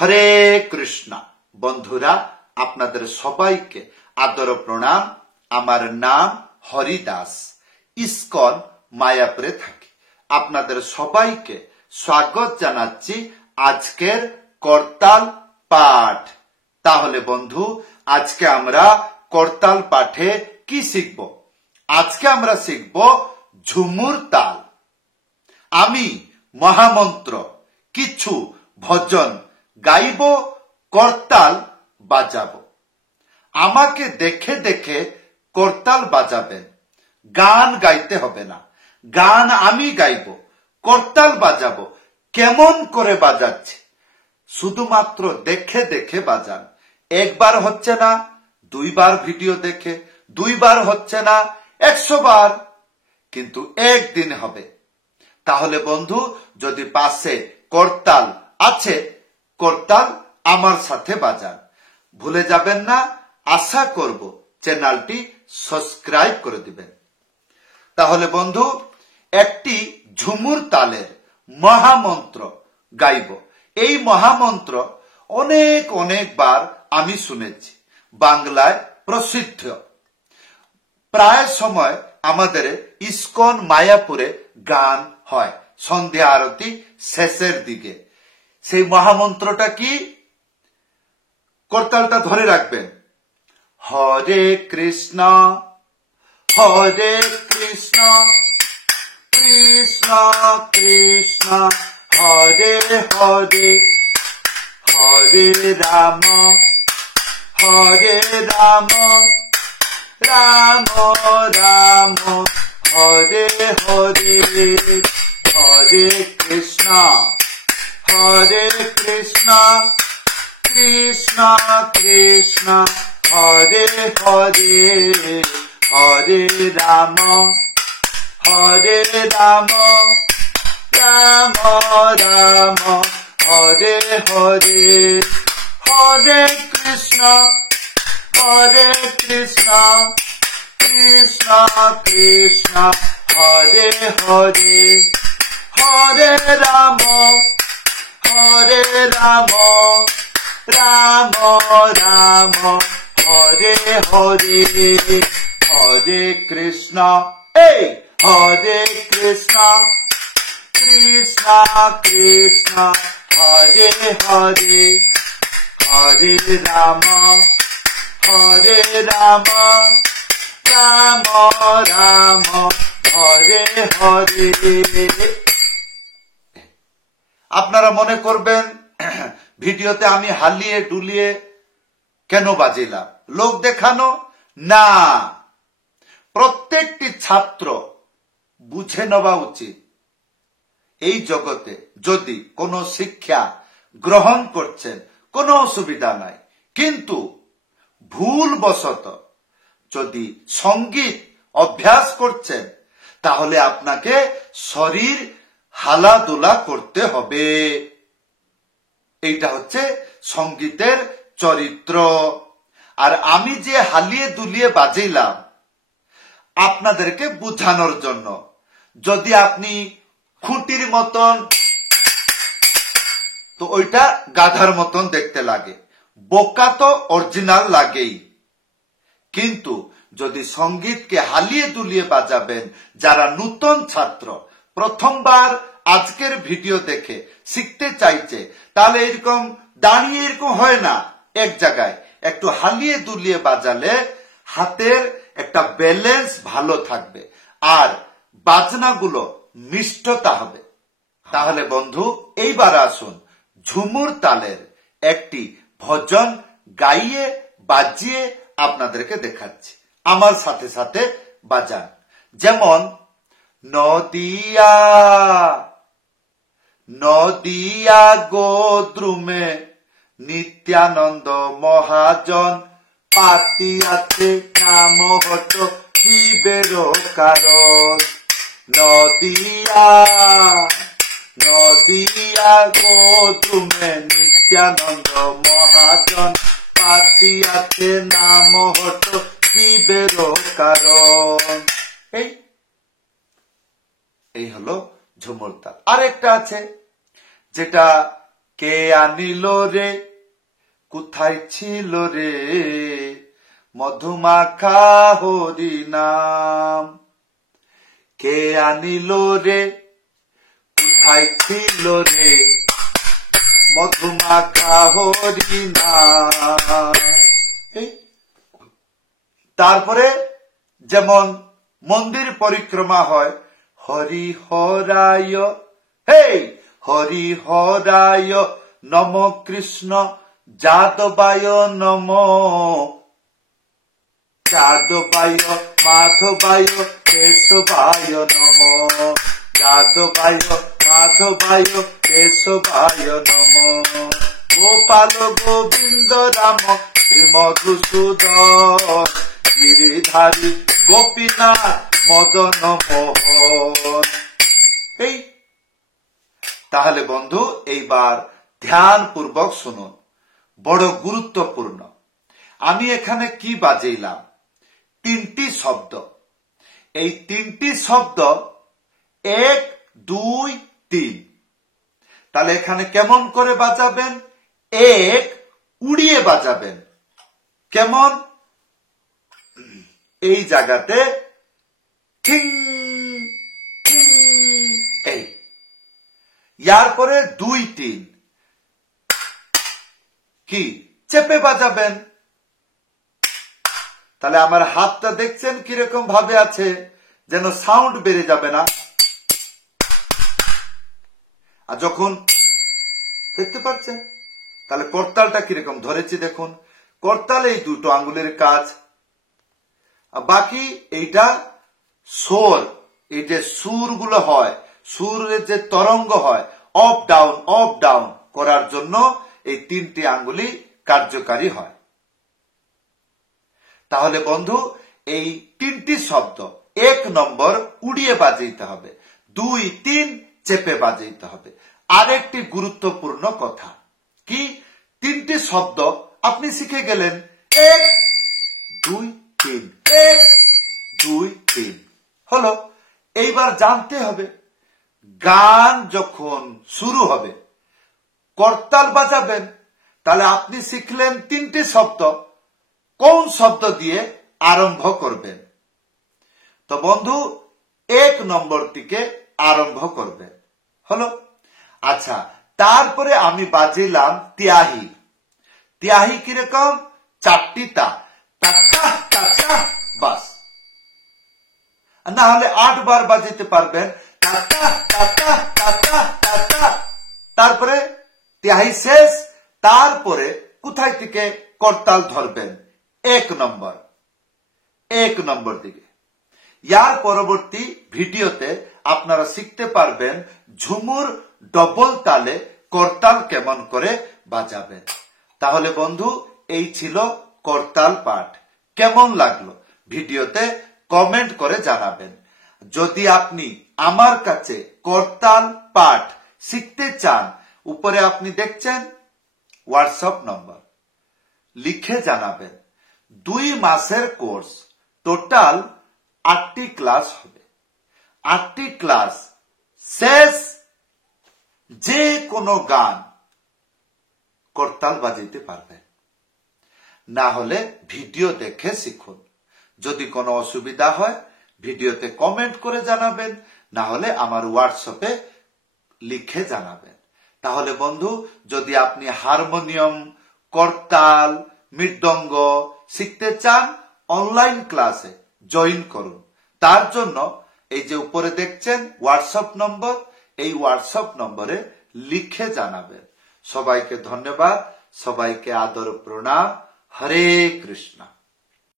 হরে কৃষ্ণ। বন্ধুরা, আপনাদের সবাইকে আদর প্রণাম। আমার নাম হরিদাস, ইস্কন মায়াপুরে থাকি। আপনাদের সবাইকে স্বাগত জানাচ্ছি আজকের করতাল পাঠ। তাহলে বন্ধু, আজকে আমরা করতাল পাঠে কি শিখব? আজকে আমরা শিখব ঝুমুর তাল। আমি মহামন্ত্র, কিছু ভজন গাইব, করতাল বাজাবো। আমাকে দেখে দেখে করতাল বাজাবেন। গান গাইতে হবে না, গান আমি গাইব, করতাল বাজাবো। কেমন করে বাজাচ্ছি শুধুমাত্র দেখে দেখে বাজান। একবার হচ্ছে না, দুইবার ভিডিও দেখে, দুইবার হচ্ছে না, 100 বার, কিন্তু একদিন হবে। তাহলে বন্ধু, যদি পাশে করতাল আছে, করতাল আমার সাথে বাজান। ভুলে যাবেন না। আশা করব চ্যানেলটি সাবস্ক্রাইব করে দিবেন। তাহলে বন্ধু, একটি ঝুমুর তালের মহামন্ত্র গাইব। এই মহামন্ত্র অনেকবার আমি শুনেছি, বাংলায় প্রসিদ্ধ। প্রায় সময় আমাদের ইস্কন মায়াপুরে গান হয় সন্ধ্যা আরতি শেষের দিকে। সেই মহামন্ত্রটা কি? করতালটা ধরে রাখবেন। হরে কৃষ্ণ হরে কৃষ্ণ, কৃষ্ণ কৃষ্ণ হরে হরে, হরে রাম হরে রাম, রাম রাম হরে হরে, হরে কৃষ্ণ হরে কৃষ্ণ, কৃষ্ণ কৃষ্ণ হরে হরে, হরে রাম হরে রাম, রাম রাম হরে হরে, হরে কৃষ্ণ হরে কৃষ্ণ, কৃষ্ণ কৃষ্ণ হরে হরে, হরে রাম হরে রাম, রাম রাম হরে হরে, হরে কৃষ্ণ হরে কৃষ্ণ, কৃষ্ণ কৃষ্ণ হরে হরে, হরে রাম হরে রাম, রাম রাম হরে হরে। আপনারা মনে করবেন ভিডিওতে আমি হালিয়ে ডুলিয়ে কেন বাজিলাম, লোক দেখানো? না, প্রত্যেকটি ছাত্র বুঝে নেওয়া উচিত। এই জগতে যদি কোনো শিক্ষা গ্রহণ করছেন, কোনো অসুবিধা নাই, কিন্তু ভুলবশত যদি সঙ্গীত অভ্যাস করছেন, তাহলে আপনাকে শরীর হালাদুলা করতে হবে। এইটা হচ্ছে সঙ্গীতের চরিত্র। আর আমি যে হালিয়ে দুলিয়ে বাজাইলাম আপনাদেরকে বুঝানোর জন্য। যদি আপনি খুঁটির মতন, তো ওইটা গাধার মতন দেখতে লাগে, বোকা তো অরিজিনাল লাগেই। কিন্তু যদি সঙ্গীতকে হালিয়ে দুলিয়ে বাজাবেন, যারা নূতন ছাত্র প্রথমবার আজকের ভিডিও দেখে শিখতে চাইছে, তাহলে এরকম দাঁড়িয়ে এরকম হয় না, এক জায়গায় একটু হালিয়ে দুলিয়ে বাজালে হাতের একটা ব্যালেন্স ভালো থাকবে আর বাজনাগুলো মিষ্টতা হবে। তাহলে বন্ধু, এইবার আসুন ঝুমুর তালের একটি ভজন গাইয়ে বাজিয়ে আপনাদেরকে দেখাচ্ছি। আমার সাথে সাথে বাজান। যেমন নদিয়া নদিয়া গোদ্রুমে নিত্যানন্দ মহাজন, পাতিয়াতে নাম হত জীবের কারণ। নদিয়া নদিয়া গোদ্রুমে নিত্যানন্দ মহাজন, পাতিয়াতে নাম হত জীবের কারণ। এই হলো ঝুমুর তাল। আরেকটা আছে যেটা কে আনিল রে, কোথায় ছিল রে মধুমাখা হরি নাম। কে আনিল রে, কোথায় ছিল রে মধুমাখা হরি নাম। তারপরে যেমন মন্দির পরিক্রমা হয়, হরি হরায়, হরি হরায় নম কৃষ্ণ যাদবায় নম, যাদবায় মাধবায় কেশবায় নম, যাদবায় মাধবায় কেশবায় নম, গোপাল গোবিন্দ রাম শ্রী মধুসূদন, গিরিধারী গোপীনাথ মদন মোহন। তাহলে বন্ধু এইবার ধ্যান পূর্বক শুনুন, বড় গুরুত্বপূর্ণ। আমি এখানে কি বাজাইলাম? 3টি শব্দ। এই 3টি শব্দ 1, 2, 3। তাহলে এখানে কেমন করে বাজাবেন? 1 উড়িয়ে বাজাবেন। কেমন? এই জায়গাতে ঠিং ঠিং, এই। ইয়ার পরে 2, 3 কি চেপে বাজাবেন। তাহলে আমার হাতটা দেখছেন কিরকম ভাবে আছে, যেন সাউন্ড বেড়ে যাবে না। আর যখন দেখতে পাচ্ছেন, তাহলে করতালটা কিরকম ধরেছি দেখুন। করতাল এই 2টো আঙ্গুলের কাজ, আর বাকি এইটা সোর, এই যে সুরগুলো হয়, সুরের যে তরঙ্গ হয়, অপ ডাউন করার জন্য এই 3টি আঙ্গুলি কার্যকারী হয়। তাহলে বন্ধু এই 3টি শব্দ 1 নম্বর উড়িয়ে বাজাইতে হবে, 2, 3 চেপে বাজাইতে হবে। আরেকটি গুরুত্বপূর্ণ কথা কি, 3টি শব্দ আপনি শিখে গেলেন, 1, 2, 3, 1, 2, 3 হলো। এইবার জানতে হবে গান যখন শুরু হবে করতাল বাজাবেন, তাহলে আপনি শিখলেন 3টি শব্দ, কোন শব্দ দিয়ে আরম্ভ করবেন? তো বন্ধু 1 নম্বরটিকে আরম্ভ করবেন, হলো। আচ্ছা, তারপরে আমি বাজিলাম তিয়াহি। তিয়াহি কিরকম? 4টি তা, বাস। না হলে 8 বার বাজাতে পারবেন, তারপরে তিয়াহি শেষ। তারপরে কোথায় থেকে করতাল ধরবেন? 1 নম্বর দিকে। ইয়ার পরবর্তী ভিডিওতে আপনারা শিখতে পারবেন ঝুমুর ডবল তালে করতাল কেমন করে বাজাবেন। তাহলে বন্ধু এই ছিল করতাল পাঠ। কেমন লাগলো ভিডিওতে কমেন্ট করে জানাবেন। যদি আপনি আমার কাছে করতাল পাঠ শিখতে চান, উপরে আপনি দেখছেন হোয়াটসঅ্যাপ নম্বর, লিখে জানাবেন। 2 মাসের কোর্স, টোটাল 8টি ক্লাস হবে। 8টি ক্লাস শেষ যে কোনো গান করতাল বাজাইতে পারবেন। না হলে ভিডিও দেখে শিখুন। যদি কোনো অসুবিধা হয় ভিডিওতে কমেন্ট করে জানাবেন, না হলে আমার হোয়াটসঅ্যাপে লিখে জানাবেন। তাহলে বন্ধু যদি আপনি হারমোনিয়াম, করতাল, মৃদঙ্গ শিখতে চান, অনলাইন ক্লাসে জয়েন করুন। তার জন্য এই যে উপরে দেখছেন হোয়াটসঅ্যাপ নম্বর, এই হোয়াটসঅ্যাপ নম্বরে লিখে জানাবেন। সবাইকে ধন্যবাদ, সবাইকে আদর প্রণাম। হরে কৃষ্ণ।